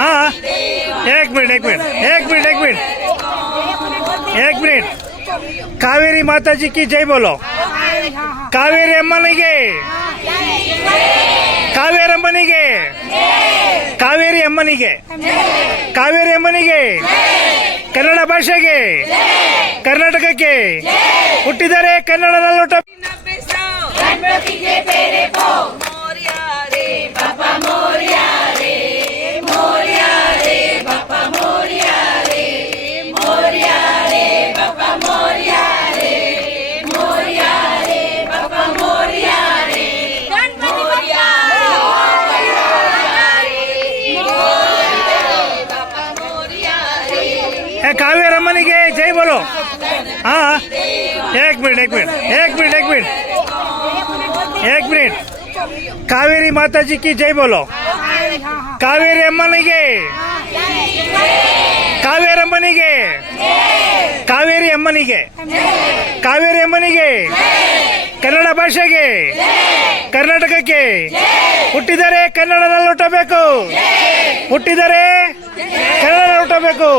हाँ एक मिनट एक मिनट एक मिनट एक मिनट एक मिनट कावेरी माता जी की जय बोलो कावेरी अम्मनिगे कावेरी अम्मनिगे कावेरी अम्मनिगे कावेरी अम्मनिगे ಕನ್ನಡ ಭಾಷೆಗೆ ಕರ್ನಾಟಕಕ್ಕೆ ಹುಟ್ಟಿದರೆ ಕನ್ನಡದಲ್ಲಿ ಹುಟ್ಟ गणपति तेरे को मोरिया रे बाबा मोरिया रे मोरिया रे बाबा मोरिया रे मोरिया रे बाबा मोरिया रे मोरिया रे बाबा मोरिया रे गणपति मोरिया बाबा मोरिया रे कावेरी अम्मनिगे जय बोलो हाँ एक मिनट एक मिनट एक मिनट एक मिनट एक मिनट कावेरी माता जी की जय बोलो कावेरी अम्मनिगे कावेरी अम्मनिगे कावेरी अम्मनिगे कावेरी अम्मनिगे ಕನ್ನಡ ಭಾಷೆಗೆ ಕರ್ನಾಟಕಕ್ಕೆ ಹುಟ್ಟಿದರೆ ಕನ್ನಡದಲ್ಲಿ ಹುಟ್ಟಬೇಕು ಹುಟ್ಟಿದರೆ ಕನ್ನಡ ಹುಟ್ಟಬೇಕು